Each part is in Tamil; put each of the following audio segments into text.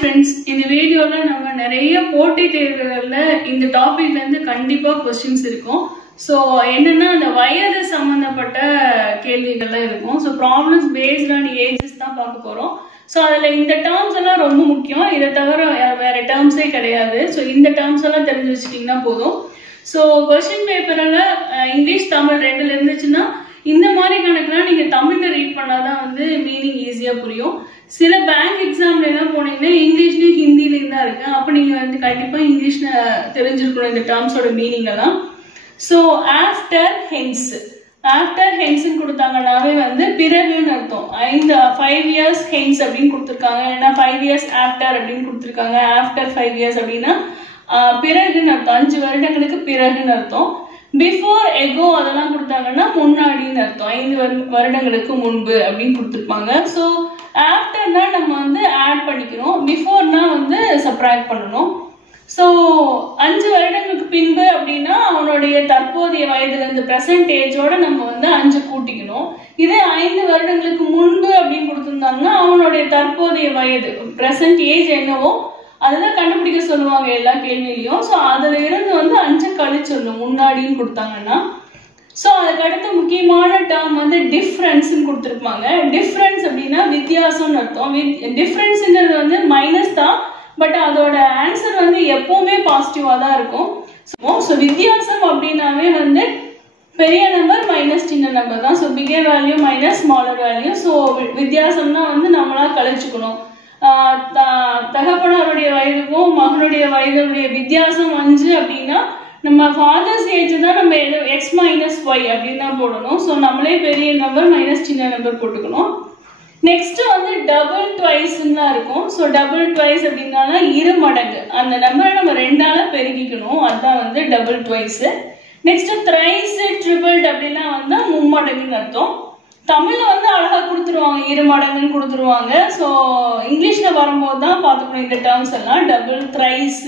ஃப்ரெண்ட்ஸ், இந்த வீடியோல நம்ம நிறைய போட்டி தேர்வுகள்ல இந்த டாபிக்ல இருந்து கண்டிப்பா क्वेश्चंस இருக்கும். சோ என்னன்னா அந்த வயது சம்பந்தப்பட்ட கேள்விகள்லாம் இருக்கும். So problems based on ages தான் பார்க்க போறோம். சோ அதுல இந்த டேர்ம்ஸ் எல்லாம் ரொம்ப முக்கியம். இதை தவிர வேற டேர்ம்ஸே கிடையாது. சோ இந்த டேர்ம்ஸ் எல்லாம் தெரிஞ்சு வச்சுட்டீங்கன்னா போதும். சோ क्वेश्चन பேப்பர்ல இங்கிலீஷ் தமிழ் ரெண்டுல இருந்துச்சுன்னா இந்த மாதிரி கணக்குலாம் நீங்க தமிழ்ல ரீட் பண்ணாதான் வந்து மீனிங் ஈஸியா புரியும். சில பேங்க் எக்ஸாம்ல எல்லாம் போனீங்கன்னா இங்கிலீஷ்லயும் ஹிந்திலயும் தான் இருக்கு. அப்ப நீங்க வந்து கண்டிப்பா இங்கிலீஷ்ல தெரிஞ்சிருக்கணும் இந்த டேர்ம்ஸோட மீனிங் எல்லாம். சோ ஆஃப்டர் ஹென்ஸ் கொடுத்தாங்கன்னாவே வந்து பிறகுன்னு அர்த்தம். 5 இயர்ஸ் ஹென்ஸ் அப்படின்னு கொடுத்துருக்காங்க, இல்லைன்னா 5 இயர்ஸ் ஆஃப்டர் அப்படின்னு கொடுத்துருக்காங்க. ஆஃப்டர் 5 இயர்ஸ் அப்படின்னா பிறகுன்னு அர்த்தம், 5 வருடங்களுக்கு பிறகுன்னு அர்த்தம். பிஃபோர் எகோ அதெல்லாம் கொடுத்தாங்கன்னா முன்னாடின்னு அர்த்தம், 5 வருடங்களுக்கு முன்பு அப்படின்னு கொடுத்துருப்பாங்க. ஸோ ஆஃப்டர்னா நம்ம வந்து ஆட் பண்ணிக்கிறோம், பிஃபோர்னா வந்து சப்ராக்ட் பண்ணணும். ஸோ 5 வருடங்களுக்கு பின்பு அப்படின்னா அவனுடைய தற்போதைய வயதுல இருந்து பிரசன்ட் ஏஜோட நம்ம வந்து 5 கூட்டிக்கணும். இதே 5 வருடங்களுக்கு முன்பு அப்படின்னு கொடுத்துருந்தாங்கன்னா அவனுடைய தற்போதைய வயது பிரசன்ட் ஏஜ் என்னவோ அதுதான் கண்டுபிடிக்க சொல்லுவாங்க எல்லா கேள்வியிலையும். ஸோ அதுல இருந்து வந்து 5 கழிச்சிடணும் முன்னாடின்னு கொடுத்தாங்கன்னா. ஸோ அதுக்கு அடுத்த முக்கியமான டேர்ம் வந்து டிஃபரன்ஸ் கொடுத்துருப்பாங்க. டிஃபரன்ஸ் அப்படின்னா வித்தியாசம்னு அர்த்தம். டிஃபரன்ஸ்ங்கிறது வந்து மைனஸ் தான், பட் அதோட ஆன்சர் வந்து எப்பவுமே பாசிட்டிவா தான் இருக்கும். ஸோ வித்தியாசம் அப்படின்னாவே வந்து பெரிய நம்பர் மைனஸ் சின்ன நம்பர் தான். So bigger value minus smaller value. So வித்தியாசம்னா வந்து நம்மளா கழிச்சுக்கணும். தகப்பனாருடைய வயதுக்கும் மகனுடைய வயதுடைய வித்தியாசம் 5 அப்படின்னா நம்ம ஃபாதர்ஸ் ஏஜ் தான் நம்ம எக்ஸ் மைனஸ் ஒய் அப்படின்னு தான் போடணும். ஸோ நம்மளே பெரிய நம்பர் மைனஸ் சின்ன நம்பர் போட்டுக்கணும். நெக்ஸ்ட் வந்து டபுள் ட்வைஸ்ன்னு இருக்கும். ஸோ டபுள் ட்வைஸ் அப்படின்னால 2 மடங்கு, அந்த நம்பரை நம்ம 2ஆல பெருக்கிக்கணும், அதுதான் வந்து டபுள் ட்வைஸ். நெக்ஸ்ட் த்ரைஸ் ட்ரிபிள்ட் அப்படின்னா வந்து 3 மடங்குன்னு அர்த்தம். தமிழ்ல வந்து அழகா கொடுத்துருவாங்க, 2 மடங்குன்னு கொடுத்துருவாங்க. ஸோ இங்கிலீஷ்ல வரும்போது தான் பார்த்துக்கணும் இந்த டேர்ம்ஸ் எல்லாம். Double, thrice,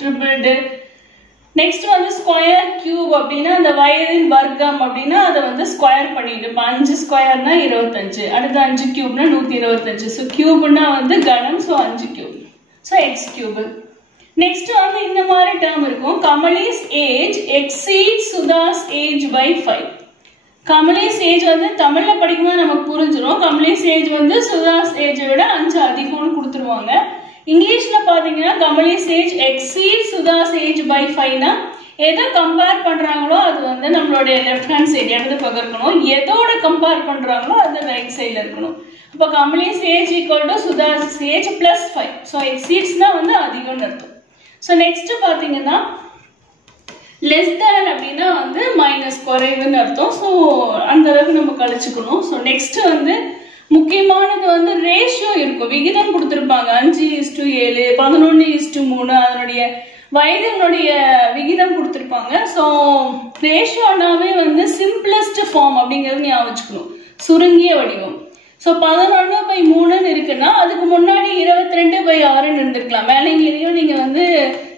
tripled. நெக்ஸ்ட் வந்து ஸ்கொயர் கியூப் அப்படின்னா அந்த வயதின் வர்க்கம் அப்படின்னா அதை வந்து ஸ்கொயர் பண்ணிட்டு, இப்போ 5 ஸ்கொயர்னா 25, அடுத்து 5 கியூப்னா 125. ஸோ கியூப்னா வந்து கணம், so 5 cube, so x cube. Next வந்து இந்த மாதிரி டேர்ம் இருக்கும். Kamali's age exceeds Sudha's age by 5. Kamali's age வந்து தமிழ்ல படிக்கும்போது நமக்கு புரிஞ்சிடும். கமலிஸ் ஏஜ் வந்து சுதாஸ் ஏஜை விட 5 அதிகம்னு கொடுத்துருவாங்க. இங்கிலீஷ்ல பாத்தீங்கன்னா Kamali's age exceed Sudha's age by 5னா எதை கம்பேர் பண்றாங்களோ அது வந்து நம்மளுடைய லெஃப்ட் ஹேண்ட் சைடு இடது பக்கம் இருக்கணும், எதோட கம்பேர் பண்றாங்களோ அது ரைட் சைட்ல இருக்கணும். இப்போ Kamali's age equal to Sudha's age plus 5. So எக்ஸீட்ஸ்னா வந்து அதிகம்னு அர்த்தம். ஸோ நெக்ஸ்ட் பாத்தீங்கன்னா லெஸ் தேன் அப்படின்னா வந்து மைனஸ் குறைவுன்னு அர்த்தம். ஸோ அந்த அளவுக்கு நம்ம கழிச்சுக்கணும். ஸோ நெக்ஸ்ட் வந்து முக்கியமானது வந்து ரேஷியோ இருக்கும், விகிதம் கொடுத்துருப்பாங்க. 5:7, 11:3 அதனுடைய வயதினுடைய விகிதம் கொடுத்துருப்பாங்க. ஸோ ரேஷியோனாவே வந்து சிம்பிளஸ்ட் ஃபார்ம் அப்படிங்கிறது ஞாபகம் வச்சுக்கணும், சுருங்கிய வடிவம். ஸோ 11/3 இருக்குன்னா அதுக்கு முன்னாடி 22/6 இருந்திருக்கலாம். மேலேயும் நீங்க வந்து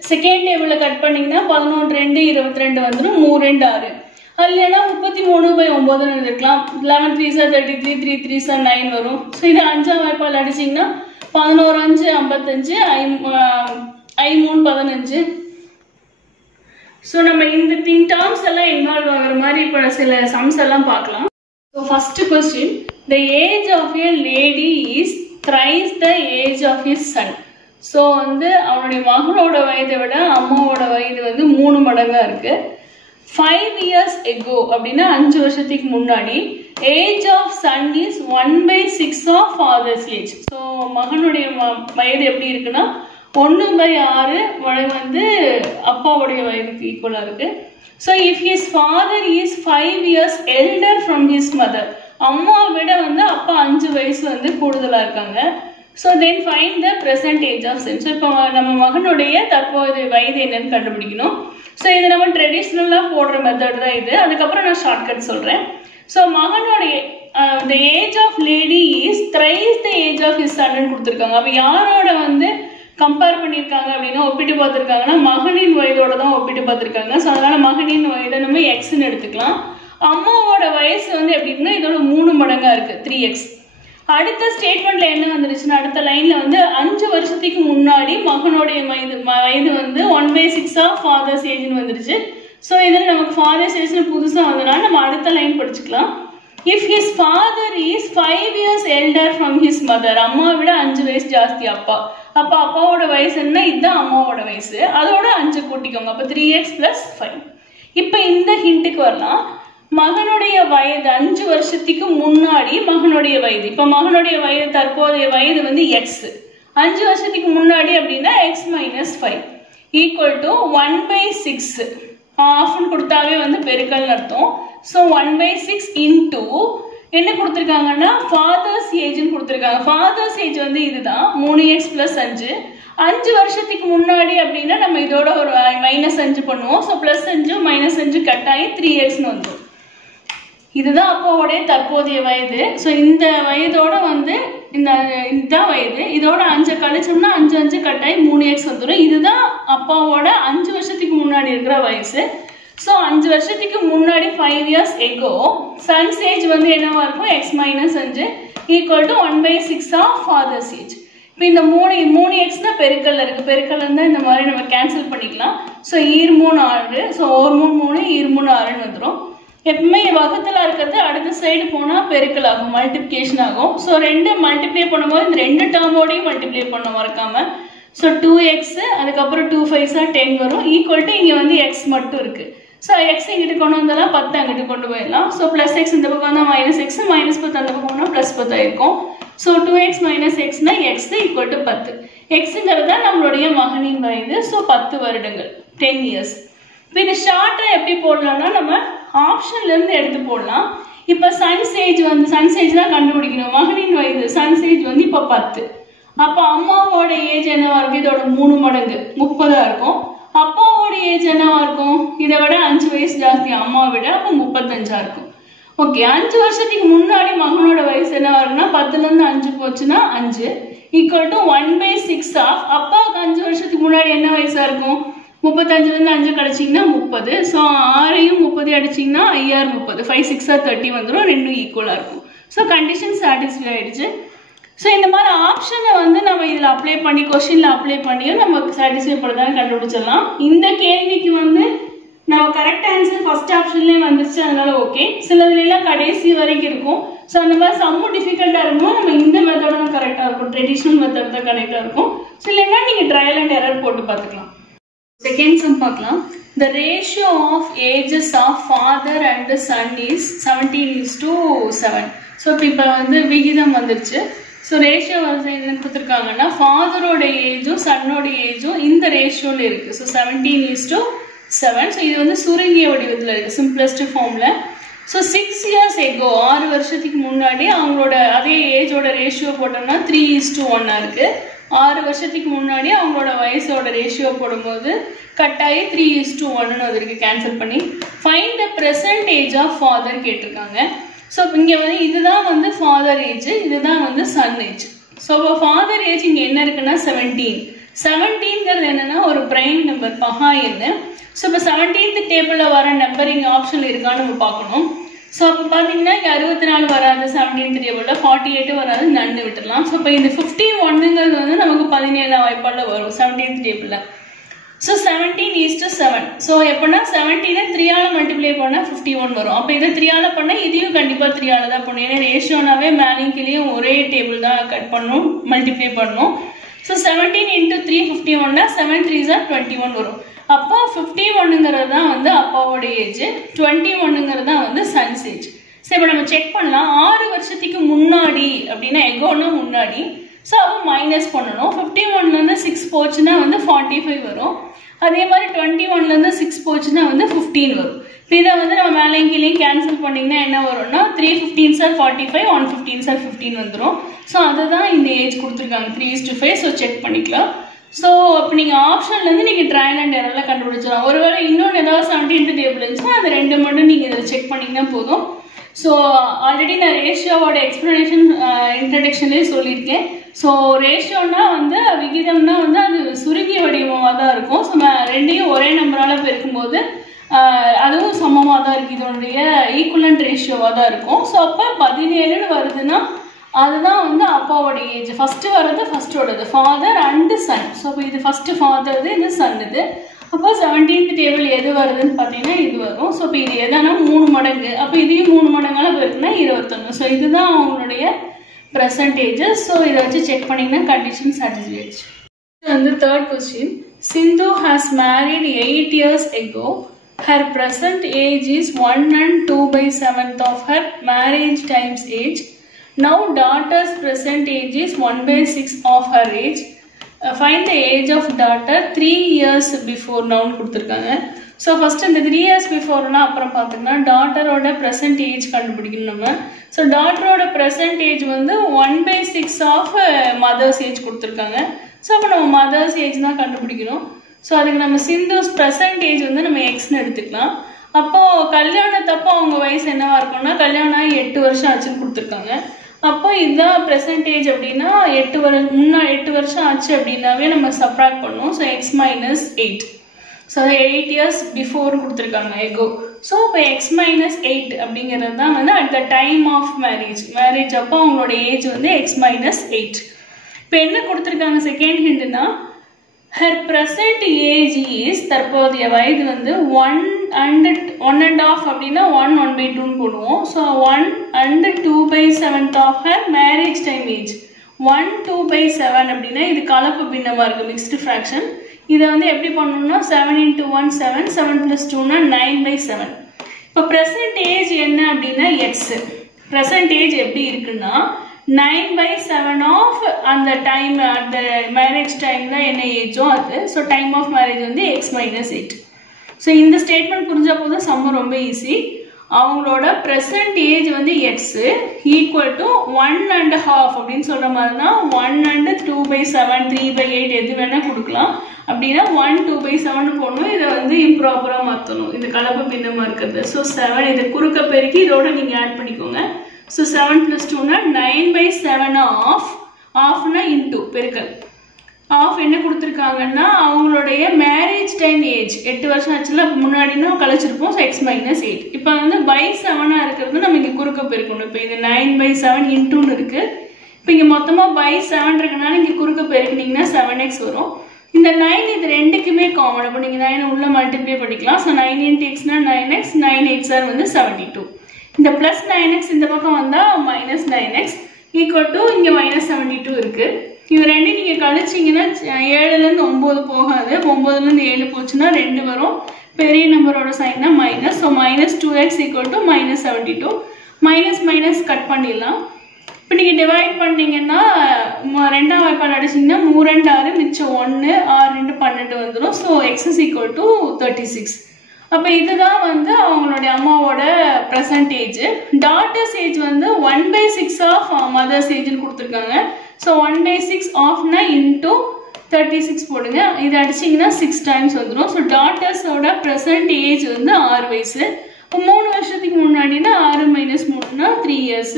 செகண்ட் டேபிள்ல கட் பண்ணீங்கன்னா 11, 2, 22 வந்துடும், 3, 2, 6. இல்லைன்னா 33/9 இருந்திருக்கலாம். 11 3s 33, 3 3s 9 வரும். ஸோ இது 5ஆம் வாய்ப்பால் அடிச்சிங்கன்னா 11 5 55, I 3 15. ஸோ நம்ம இந்த டேர்ம்ஸ் எல்லாம் இன்வால்வ் ஆகிற மாதிரி இப்போ சில சம்ஸ் எல்லாம் பார்க்கலாம். So first question, the age of a lady is thrice the age of his son. So வந்து அவனுடைய மகனோட வயதை விட அம்மாவோட வயது வந்து 3 மடங்கா இருக்கு. 5 years ago அப்படின்னா 5 வருஷத்துக்கு முன்னாடி age of son is 1/6 of father's age. So மகனுடைய வயது எப்படி இருக்குன்னா 1/6 மடங்கு வந்து அப்பாவுடைய வயதுக்கு ஈக்குவலா இருக்கு. So if his father is 5 years elder from his mother, அம்மாவை விட வந்து அப்பா 5 வயசு வந்து கூடுதலா இருக்காங்க. So then find the present age of son. So இப்போ நம்ம மகனுடைய தற்போதைய வயது என்னன்னு கண்டுபிடிக்கணும். ஸோ இது நம்ம ட்ரெடிஷ்னலாக போடுற மெத்தட் தான் இது. அதுக்கப்புறம் நான் ஷார்ட்கட் சொல்றேன். ஸோ மகனுடைய the age of lady is thrice the age of his son கொடுத்துருக்காங்க. அப்போ யாரோட வந்து கம்பேர் பண்ணியிருக்காங்க அப்படின்னா ஒப்பிட்டு பார்த்துருக்காங்கன்னா மகனின் வயதோட தான் ஒப்பிட்டு பார்த்துருக்காங்க. ஸோ அதனால மகனின் வயதை நம்ம எக்ஸ்ன்னு எடுத்துக்கலாம். அம்மாவோட வயசு வந்து எப்படின்னா இதோட 3 மடங்கா இருக்கு, 3x. அடுத்த ஸ்டேட்மெண்ட்ல என்ன வந்துருச்சுன்னா அடுத்த லைன்ல வந்து 5 வருஷத்துக்கு முன்னாடி மகனுடைய வயது வந்து 1/6 ஆஃப் ஃபாதர்ஸ் ஏஜ்னு வந்துருச்சு. ஸோ இதில் நமக்கு ஃபாதர்ஸ் ஏஜ்னு புதுசாக வந்ததுனால நம்ம அடுத்த லைன் படிச்சுக்கலாம். If his father is 5 years elder from his mother, அம்மாவை விட 5 வயசு ஜாஸ்தி அப்பா. அப்போ அப்பாவோட வயசு என்ன, இதுதான் அம்மாவோட வயசு, அதோட 5 கூட்டிக்கோங்க. அப்போ 3x + 5. இப்போ இந்த ஹிண்ட்டுக்கு வரலாம். மகனுடைய வயது 5 வருஷத்துக்கு முன்னாடி மகனுடைய வயது, இப்போ மகனுடைய வயது தற்போதைய வயது வந்து எக்ஸ், 5 வருஷத்துக்கு முன்னாடி அப்படின்னா x - 5 ஈக்குவல் டு 1/6. ஆஃப்னு கொடுத்தாவே வந்து பெருக்கல்னு அர்த்தம். ஸோ 1/6 இன்டூ என்ன கொடுத்துருக்காங்கன்னா ஃபாதர்ஸ் ஏஜ்னு கொடுத்துருக்காங்க. ஃபாதர்ஸ் ஏஜ் வந்து இதுதான் 3x + 5. 5 வருஷத்துக்கு முன்னாடி அப்படின்னா நம்ம இதோட ஒரு -5 பண்ணுவோம். ஸோ +5 -5 கட் ஆகி 3xன்னு வந்துடும். இதுதான் அப்பாவோடைய தற்போதைய வயது. ஸோ இந்த வயதோட வந்து இதுதான் வயது, இதோட 5 கழிச்சோம்னா 5 கட் ஆகி 3x வந்துடும். இதுதான் அப்பாவோட 5 வருஷத்துக்கு முன்னாடி இருக்கிற வயசு. ஸோ 5 வருஷத்துக்கு முன்னாடி 5 years ago சன்ஸ் ஏஜ் வந்து என்னவா இருக்கும், x - 5 equal to 1/6 of father's age. இப்போ இந்த 3x தான் பெருக்கல்ல இருக்கு, பெருக்கல் இருந்தால் இந்த மாதிரி நம்ம கேன்சல் பண்ணிக்கலாம். ஸோ 3 6, ஸோ 1 3 3 6ன்னு வந்துடும். எப்பவுமே வகுத்துல இருக்கிறது அடுத்த சைடு போனால் பெருக்கல் ஆகும், மல்டிப்ளிகேஷன் ஆகும். ஸோ 2 மல்டிப்ளை பண்ணும்போது இந்த 2 டேர்மோடையும் மல்டிப்ளை பண்ண மறக்காம. ஸோ 2x அதுக்கப்புறம் 2 5s 10 வரும் ஈக்குவல் டு இங்கே வந்து x மட்டும் இருக்கு. ஸோ x இங்கிட்டு கொண்டு வந்தாலும் 10 அங்கிட்டு கொண்டு போயிடலாம். ஸோ +x இந்த பக்கம் வந்தால் -x, -10 அந்த பக்கம் வந்தால் +10 ஆயிருக்கும். ஸோ 2x - x னா x ஈக்குவல் டு 10. எக்ஸுங்கிறது தான் நம்மளுடைய மகனின் வயது. ஸோ 10 வருடங்கள் 10 years. இப்போ இது ஷார்ட்டாக எப்படி போடலாம்னா நம்ம ஆப்ஷன்ல இருந்து எடுத்து போடலாம். இப்போ சன்ஸ் ஏஜ் தான் கண்டுபிடிக்கணும். மகனின் வயது சன்ஸ் ஏஜ் வந்து இப்போ 10. அப்போ அம்மாவோட ஏஜ் என்னவா இருக்கும், இதோட 3 மடங்கு 30 இருக்கும். அப்பாவோட ஏஜ் என்னவா இருக்கும், இதை விட 5 வயசு ஜாஸ்தி அம்மாவை விட, அப்போ 35 இருக்கும். ஓகே, 5 வருஷத்துக்கு முன்னாடி மகனோட வயசு என்னவா இருக்குன்னா 10லேருந்து 5 போச்சுன்னா 5 ஈக்குவல் டு 1/6 ஆஃப் அப்பாவுக்கு 5 வருஷத்துக்கு முன்னாடி என்ன வயசா இருக்கும், 35லேருந்து 5 கழிச்சிங்கன்னா 30. ஸோ 6ஐயும் 30 அடிச்சிங்கன்னா 5 30, 5 6 30 வந்துடும், ரெண்டும் ஈக்குவலாக இருக்கும். ஸோ கண்டிஷன் சாட்டிஸ்ஃபை ஆயிடுச்சு. ஸோ இந்த மாதிரி ஆப்ஷனை வந்து நம்ம இதில் அப்ளை பண்ணி கொஸ்டினில் அப்ளை பண்ணியும் நம்ம சாட்டிஸ்ஃபை பண்ணதானே கண்டுபிடிச்சிடலாம். இந்த கேள்விக்கு வந்து நம்ம கரெக்ட் ஆன்சர் ஃபர்ஸ்ட் ஆப்ஷன்லேயே வந்துச்சு, அதனால ஓகே. சிலதுலாம் கடைசி வரைக்கும் இருக்கும். ஸோ அந்த மாதிரி சம்மு டிஃபிகல்ட்டாக இருக்கும்போது நம்ம இந்த மெத்தட் தான் கரெக்டாக இருக்கும், ட்ரெடிஷ்னல் மெத்தட் தான் கரெக்டாக இருக்கும். ஸோ இல்லைன்னா நீங்கள் ட்ரையல் அண்ட் எரர் போட்டு பார்த்துக்கலாம். செகண்ட் சம் பார்க்கலாம். The ratio of ages of father and the son is 17:7. So இப்போ வந்து விகிதம் வந்துருச்சு. ஸோ ரேஷியோ வந்து என்ன கொடுத்துருக்காங்கன்னா ஃபாதரோட ஏஜும் சன்னோட ஏஜும் இந்த ரேஷியோவில் இருக்குது. ஸோ 17:7. ஸோ இது வந்து சுருங்கிய வடிவத்தில் இருக்குது, சிம்பிளஸ்ட் ஃபார்மில். ஸோ 6 years ago 6 வருஷத்துக்கு முன்னாடி அவங்களோட அதே ஏஜோட ரேஷியோ போட்டோம்னா 3:1 இருக்குது. 6 வருஷத்துக்கு முன்னாடி அவங்களோட வயசோட ரேஷியோ போடும்போது கட்டாயி 3:1 வந்திருக்கு. கேன்சல் பண்ணி find the present age of father கேட்டிருக்காங்க. ஸோ இங்கே வந்து இதுதான் வந்து ஃபாதர் ஏஜ், இதுதான் வந்து சன் ஏஜ். ஸோ இப்போ ஃபாதர் ஏஜ் இங்கே என்ன இருக்குன்னா 17. 17ங்கிறது என்னன்னா ஒரு பிரைம் நம்பர், பகா எண்ணு. ஸோ இப்போ 17th டேபிளில் வர நம்பர் இங்கே ஆப்ஷனில் இருக்கான்னு நம்ம பார்க்கணும். ஸோ அப்போ பார்த்தீங்கன்னா இங்கே 64 வராது, 17th டேபிளில் 48 வராது, நன்னு விட்டுடலாம். ஸோ இப்போ இந்த 51ங்கிறது வந்து நமக்கு 17ஆம் வாய்ப்பாடில் வரும் 17th டேபிளில். ஸோ 17:7. ஸோ எப்படின்னா 17 3ஆல் மல்டிப்ளை பண்ணால் 51 வரும். அப்போ இதை 3ஆல் பண்ணால் இதையும் கண்டிப்பாக 3ஆல் தான் பண்ணும். ஏன்னா ரேஷியோனாவே மேலேயும் கீழேயும் ஒரே டேபிள் தான் கட் பண்ணணும், மல்டிப்ளை பண்ணணும். ஸோ 17 × 3 51னா 7 3s 21 வரும். அப்போ 51ங்கிறது தான் வந்து அப்பாவோட ஏஜ், 21ங்கிறது தான் வந்து சன்ஸ் ஏஜ். ஸோ இப்போ நம்ம செக் பண்ணலாம். 6 வருஷத்துக்கு முன்னாடி அப்படின்னா எகோன்னா முன்னாடி. ஸோ அப்போ மைனஸ் பண்ணணும். 51லேருந்து 6 போச்சுன்னா வந்து 45 வரும். அதே மாதிரி 21லேருந்து 6 போச்சுன்னா வந்து 15 வரும். இப்போ இதை வந்து நம்ம மேலேயும் கீழேயும் கேன்சல் பண்ணிங்கன்னா என்ன வரும்னா 3 15s 45, 1 15s 15 வந்துடும். ஸோ அதுதான் இந்த ஏஜ் கொடுத்துருக்காங்க 3:5. ஸோ செக் பண்ணிக்கலாம். ஸோ அப்போ நீங்கள் ஆப்ஷன்லேருந்து நீங்கள் ட்ரையல் அண்ட் எரரில் கண்டுபிடிச்சிடலாம். ஒருவேளை இன்னொன்று ஏதாவது 17th டேபிள் இருந்துச்சுன்னா அது 2 மட்டும் நீங்கள் இதில் செக் பண்ணிங்கன்னா போதும். ஸோ ஆல்ரெடி நான் ரேஷியோவோட எக்ஸ்ப்ளனேஷன் இன்ட்ரடக்ஷன்லேயே சொல்லியிருக்கேன். ஸோ ரேஷியோன்னா வந்து விகிதம்னா வந்து அது சுருங்கிய வடிவமாக தான் இருக்கும். ஸோ ரெண்டையும் ஒரே நம்பரால் பெருக்கும்போது அதுவும் சமமாக தான் இருக்குது, இதனுடைய ஈக்குவலண்ட் ரேஷியோவாக தான் இருக்கும். ஸோ அப்போ 17ன்னு வருதுன்னா அதுதான் வந்து அப்பாவோட ஏஜ். ஃபர்ஸ்ட் வர்றது ஃபர்ஸ்டோடது ஃபாதர் அண்ட் சன். ஸோ இப்போ இது ஃபர்ஸ்ட் ஃபாதர், இது சன். இது அப்போ 17th டேபிள் எது வருதுன்னு பார்த்தீங்கன்னா இது வரும். ஸோ இப்போ இது எதானா 3 மடங்கு, அப்போ இதையும் 3 மடங்கால போயிருக்குன்னா 21. ஸோ இதுதான் அவங்களுடைய பெர்சன்டேஜஸ். ஸோ இதை வச்சு செக் பண்ணிங்கன்னா கண்டிஷன் சாட்டிஸ்ஃபைட். இது வந்து third question. Sindhu has married 8 years ago. Her present age is 1 and 2/7 of her marriage times age. Now daughter's present age is 1/6 of her age. Find the age of daughter 3 years before. Now கொடுத்திருக்காங்க. ஸோ ஃபர்ஸ்ட் இந்த 3 years பிஃபோர்னா அப்புறம் பார்த்தீங்கன்னா டாட்டரோட ப்ரெசன்ட் ஏஜ் கண்டுபிடிக்கணும் நம்ம. ஸோ டாட்டரோட ப்ரெசன்ட் ஏஜ் வந்து 1/6 ஆஃப் மதர்ஸ் ஏஜ் கொடுத்துருக்காங்க. ஸோ அப்போ நம்ம மதர்ஸ் ஏஜ் தான் கண்டுபிடிக்கணும். ஸோ அதுக்கு நம்ம சிந்துஸ் ப்ரெசன்ட் ஏஜ் வந்து நம்ம எக்ஸ்ன்னு எடுத்துக்கலாம். அப்போது கல்யாணத்தப்போ அவங்க வயசு என்னவா இருக்கும்னா கல்யாணம் ஆகி 8 வருஷம் ஆச்சுன்னு கொடுத்துருக்காங்க. அப்போ இதுதான் ப்ரெசன்டேஜ் அப்படின்னா 8 வருஷம் ஆச்சு அப்படின்னாவே நம்ம சப்ராக்ட் பண்ணுவோம். So x - 8. So 8 years before கொடுத்துருக்காங்க எகோ. ஸோ இப்போ x - 8 அப்படிங்கிறது தான் வந்து at the time of marriage அப்போ அவங்களோட ஏஜ் வந்து x - 8. இப்போ என்ன கொடுத்துருக்காங்க second ஹிண்ட்னா her present age is தற்போதைய வயது வந்து 1 and 1.5 அப்படின்னா 1 1/2 போடுவோம். So 1 and 2/7 of her marriage time age. 1 2/7 அப்படின்னா இது கலப்பு பின்னமா இருக்கு, மிக்ஸ்டு ஃப்ராக்ஷன். இதை வந்து எப்படி பண்ணணும்னா 7 × 1 7, 7 + 2னா 9/7. இப்போ ப்ரெசன்ட் ஏஜ் என்ன அப்படின்னா எக்ஸ். ப்ரெசன்ட் ஏஜ் எப்படி இருக்குன்னா 9/7 ஆஃப் அந்த டைம், அந்த மேரேஜ் டைம்ல என்ன ஏஜோ அது. ஸோ டைம் ஆஃப் மேரேஜ் வந்து x - 8. ஸோ இந்த ஸ்டேட்மெண்ட் புரிஞ்சா போதும், சம்ம ரொம்ப ஈஸி. அவங்களோட ப்ரெசன்ட் ஏஜ் வந்து எக்ஸ் ஈக்குவல் டு 1.5 அப்படின்னு சொல்ற மாதிரினா 1 and 2/7 3/8 எது வேணா கொடுக்கலாம். அப்படின்னா 1 2/7 போடணும். இதை வந்து இம்ப்ராப்பரா மாற்றணும், இந்த கலப்பு பின்னமா இருக்கிறது. ஸோ 7 இதை குறுக்க பெருக்கி இதோட நீங்க ஆட் பண்ணிக்கோங்க. ஸோ 7 + 2னா 9/7 ஆஃப்னா இன்டூ பெருக்கல். ஆஃப் என்ன கொடுத்துருக்காங்கன்னா அவங்களுடைய மேரேஜ் டைம் ஏஜ் 8 வருஷம் ஆச்சுல, முன்னாடினா கழிச்சிருப்போம். So x - 8. இப்போ வந்து /7 இருக்கிறது நம்ம இங்கே குறுக்க பெருக்கணும். இப்போ இது 9/7 இன்டூன்னு இருக்கு. இப்போ இங்கே மொத்தமாக /7 இருக்குனால இங்கே குறுக்க பெருக்கினீங்கன்னா 7x வரும். இந்த 9 இது ரெண்டுக்குமே காமன். அப்போ நீங்கள் 9 உள்ள மல்டிப்ளை பண்ணிக்கலாம். ஸோ 9 × x னா 9x, 9 8 வந்து 72. இந்த பிளஸ் 9x இந்த பக்கம் வந்தால் -9x ஈக்குவல் டு இங்கே -72 இருக்கு. இது ரெண்டு நீங்க கழிச்சிங்கன்னா 7லேருந்து 9 போகாது. 9லேருந்து 7 போச்சுன்னா 2 வரும். பெரிய நம்பரோட சைன் தான் minus. So -2x = -72. Minus cut பண்ணிடலாம். இப்போ நீங்கள் டிவைட் பண்ணீங்கன்னா 2ஆம் வாய்ப்பாடு அடிச்சிங்கன்னா 3 2 6 மிச்சம் 1 6 2 12 வந்துடும். So x = 36. அப்போ இதுதான் வந்து அவங்களுடைய அம்மாவோட ப்ரெசன்டேஜ். டாட்டர்ஸ் ஏஜ் வந்து 1/6 ஆஃப் மதர்ஸ் ஏஜ்னு கொடுத்துருக்காங்க. ஸோ 1/6 ஆஃப்னா இன்டூ 36 போடுங்க. இது அடிச்சிங்கன்னா 6 டைம்ஸ் வந்துடும். ஸோ டாட்டர்ஸோட ப்ரெசன்ட் ஏஜ் வந்து 6 வயசு. இப்போ 3 வருஷத்துக்கு முன்னாடினா 6 - 3னா 3 years.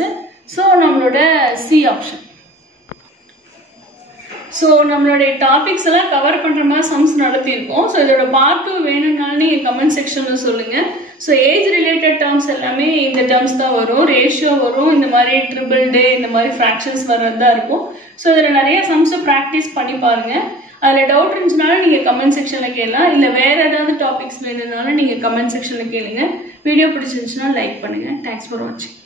ஸோ நம்மளோட சி ஆப்ஷன். ஸோ நம்மளுடைய டாபிக்ஸ் எல்லாம் கவர் பண்ணுற மாதிரி சம்ஸ் நடத்தியிருக்கோம். ஸோ இதோட பார்ட் 2 வேணும்னாலும் நீங்கள் கமெண்ட் செக்ஷனில் சொல்லுங்கள். ஸோ ஏஜ் ரிலேட்டட் டேர்ம்ஸ் எல்லாமே இந்த டேர்ம்ஸ் தான் வரும். ரேஷியோ வரும், இந்த மாதிரி ட்ரிபிள் டே, இந்த மாதிரி ஃப்ராக்ஷன்ஸ் வர்றது தான் இருக்கும். ஸோ இதில் நிறைய சம்ஸை ப்ராக்டிஸ் பண்ணி பாருங்கள். அதில் டவுட் இருந்துச்சுனாலும் நீங்கள் கமெண்ட் செக்ஷனில் கேட்கலாம். இல்லை வேறு ஏதாவது டாபிக்ஸ் வேணும்னாலும் நீங்கள் கமெண்ட் செக்ஷனில் கேளுங்க. வீடியோ பிடிச்சிருந்துச்சுன்னா லைக் பண்ணுங்கள். தேங்க்ஸ் ஃபார் வாட்சிங்.